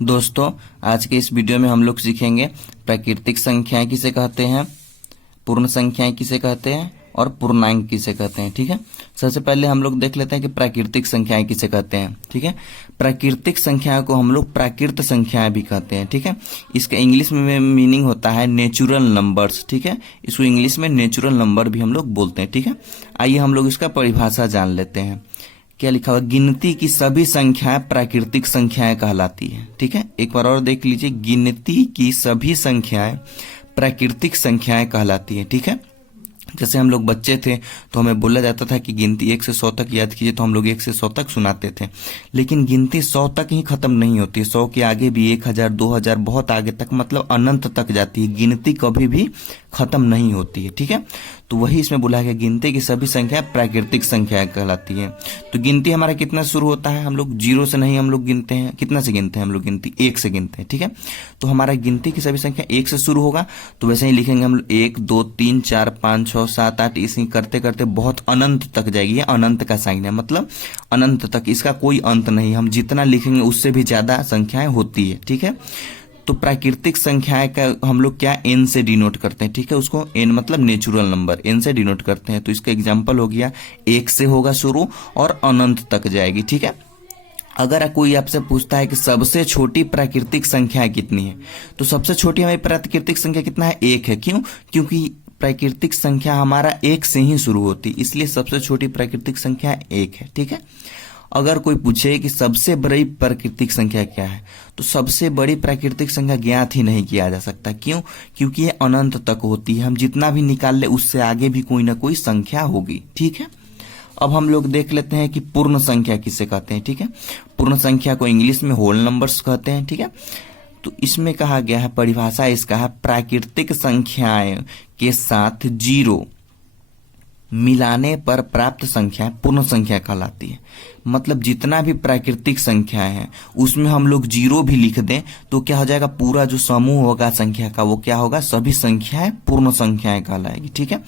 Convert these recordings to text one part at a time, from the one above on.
दोस्तों, आज के इस वीडियो में हम लोग सीखेंगे प्राकृतिक संख्याएं किसे कहते हैं, पूर्ण संख्याएं किसे कहते हैं और पूर्णांक किसे कहते हैं। ठीक है, सबसे पहले हम लोग देख लेते हैं कि प्राकृतिक संख्याएं किसे कहते हैं। ठीक है, प्राकृतिक संख्याओं को हम लोग प्राकृत संख्याएं भी कहते हैं। ठीक है, इसका इंग्लिश में मीनिंग होता है नेचुरल नंबर्स। ठीक है, इसको इंग्लिश में नेचुरल नंबर भी हम लोग बोलते हैं। ठीक है, आइए हम लोग इसका परिभाषा जान लेते हैं। क्या लिखा हुआ, गिनती की सभी संख्याएं प्राकृतिक संख्याएं कहलाती है। ठीक है, एक बार और देख लीजिए, गिनती की सभी संख्याएं प्राकृतिक संख्याएं कहलाती है। ठीक है, जैसे हम लोग बच्चे थे तो हमें बोला जाता था कि गिनती 1 से 100 तक याद कीजिए, तो हम लोग 1 से 100 तक सुनाते थे। लेकिन गिनती 100 तक ही खत्म नहीं होती है, 100 के आगे भी 1000, 2000, बहुत आगे तक, मतलब अनंत तक जाती है। गिनती कभी भी खत्म नहीं होती है। ठीक है, तो वही इसमें बोला गया, गिनती की सभी संख्या प्राकृतिक संख्या कहलाती है। तो गिनती हमारा कितना शुरू होता है, हम लोग 0 से नहीं हम लोग गिनते हैं। कितना से गिनते हैं हम लोग, गिनती 1 से गिनते हैं। ठीक है, तो हमारा गिनती की सभी संख्या 1 से शुरू होगा, तो वैसे ही लिखेंगे हम लोग 1 2 3 4 5 6 7 8, इसी करते करते बहुत अनंत तक जाएगी। ये अनंत का साइन है, मतलब अनंत तक, इसका कोई अंत नहीं। हम जितना लिखेंगे उससे भी ज्यादा संख्याएं होती है। ठीक है, तो प्राकृतिक संख्याएं का हम लोग क्या n से डिनोट करते हैं। ठीक है, उसको n मतलब नेचुरल नंबर, n से डिनोट करते हैं। तो इसका एग्जांपल हो गया, 1 से होगा शुरू और अनंत तक जाएगी। ठीक है, अगर कोई आपसे पूछता है कि सबसे छोटी प्राकृतिक संख्या कितनी है, तो सबसे छोटी हमारी प्राकृतिक संख्या कितना है, 1 है। क्यों? क्योंकि प्राकृतिक संख्या हमारा 1 से ही शुरू होती, इसलिए सबसे छोटी प्राकृतिक संख्या 1 है। ठीक है, अगर कोई पूछे कि सबसे बड़ी प्राकृतिक संख्या क्या है, तो सबसे बड़ी प्राकृतिक संख्या ज्ञात ही नहीं किया जा सकता। क्यों? क्योंकि ये अनंत तक होती है, हम जितना भी निकाल ले उससे आगे भी कोई ना कोई संख्या होगी। ठीक है, अब हम लोग देख लेते हैं कि पूर्ण संख्या किसे कहते हैं। ठीक है, पूर्ण संख्या को इंग्लिश में होल नंबर्स कहते हैं। ठीक है, तो इसमें कहा गया है, परिभाषा इसका है, प्राकृतिक संख्याएं के साथ 0 मिलाने पर प्राप्त संख्या पूर्ण संख्या कहलाती है। मतलब जितना भी प्राकृतिक संख्या है उसमें हम लोग 0 भी लिख दें तो क्या हो जाएगा, पूरा जो समूह होगा संख्या का वो क्या होगा, सभी संख्याएं पूर्ण संख्याएं कहलाएगी। ठीक है,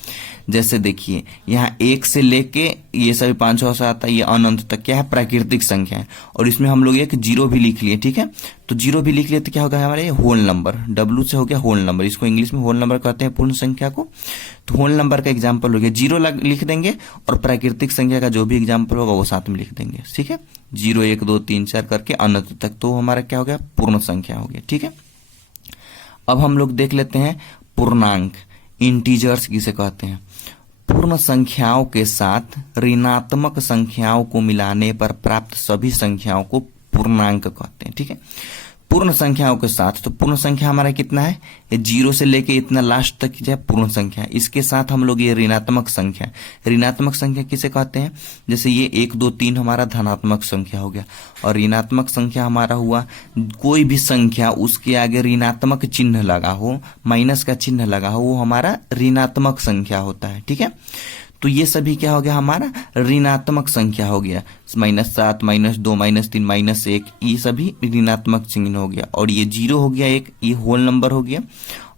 जैसे देखिए यहाँ 1 से लेके ये सभी 5 6 7 ये अनंत तक क्या है, प्राकृतिक संख्या है, और इसमें हम लोग एक 0 भी लिख लिए। ठीक है, तो 0 भी लिख लिए तो क्या होगा, हमारे होल नंबर, W से हो गया होल नंबर। इसको इंग्लिश में होल नंबर कहते हैं पूर्ण संख्या को। तो होल नंबर का एग्जाम्पल हो गया, 0 लिख देंगे और प्राकृतिक संख्या का जो भी एग्जाम्पल होगा वो साथ में लिख देंगे। ठीक है, 0 1 2 3 4 करके अनंत तक, तो हमारा क्या हो गया, पूर्ण संख्या हो गया। ठीक है, अब हम लोग देख लेते हैं पूर्णांक, इंटीजर्स किसे कहते हैं। पूर्ण संख्याओं के साथ ऋणात्मक संख्याओं को मिलाने पर प्राप्त सभी संख्याओं को पूर्णांक कहते हैं। ठीक है, पूर्ण संख्याओं के साथ, तो पूर्ण संख्या हमारा कितना है, ये 0 से लेके इतना लास्ट तक जो है पूर्ण संख्या। इसके साथ हम लोग ये ऋणात्मक संख्या, ऋणात्मक संख्या किसे कहते हैं, जैसे ये 1 2 3 हमारा धनात्मक संख्या हो गया, और ऋणात्मक संख्या हमारा हुआ कोई भी संख्या उसके आगे ऋणात्मक चिन्ह लगा हो, माइनस का चिन्ह लगा हो, वो हमारा ऋणात्मक संख्या होता है। ठीक है, तो ये सभी क्या हो गया, हमारा ऋणात्मक संख्या हो गया। -7 -2 -3 -1 ये सभी ऋणात्मक चिन्ह हो गया, और ये 0 हो गया, एक ये होल नंबर हो गया,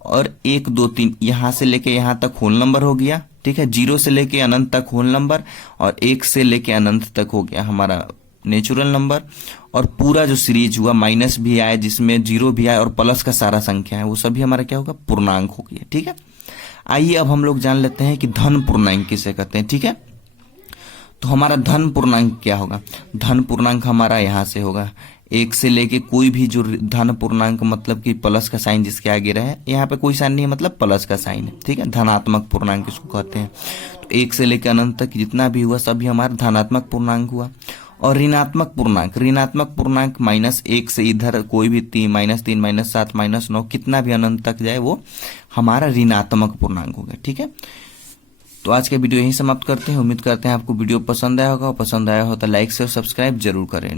और 1 2 3 यहां से लेके यहां तक होल नंबर हो गया। ठीक है, 0 से लेके अनंत तक होल नंबर, और 1 से लेके अनंत तक हो गया हमारा नेचुरल नंबर, और पूरा जो सीरीज हुआ माइनस भी आए, जिसमें 0 भी आए, और प्लस का सारा संख्या है, वो सभी हमारा क्या होगा, पूर्णांक हो गया। ठीक है, आइए अब हम लोग जान लेते हैं कि धन पूर्णांक किसे कहते हैं। ठीक है, तो हमारा धन पूर्णांक क्या होगा, धन पूर्णांक हमारा यहाँ से होगा, 1 से लेके कोई भी जो धन पूर्णांक, मतलब कि प्लस का साइन जिसके आगे रहे, यहाँ पे कोई साइन नहीं है, मतलब प्लस का साइन है। ठीक है, धनात्मक पूर्णांक इसको कहते हैं। तो 1 से लेकर अनंत तक जितना भी हुआ सभी हमारा धनात्मक पूर्णांक हुआ। और ऋणात्मक पूर्णांक, ऋणात्मक पूर्णांक -1 से इधर कोई भी -3 -7 -9 कितना भी अनंत तक जाए वो हमारा ऋणात्मक पूर्णांक होगा। ठीक है, तो आज का वीडियो यहीं समाप्त करते हैं। उम्मीद करते हैं आपको वीडियो पसंद आया होगा, पसंद आया हो तो लाइक शेयर सब्सक्राइब जरूर करें।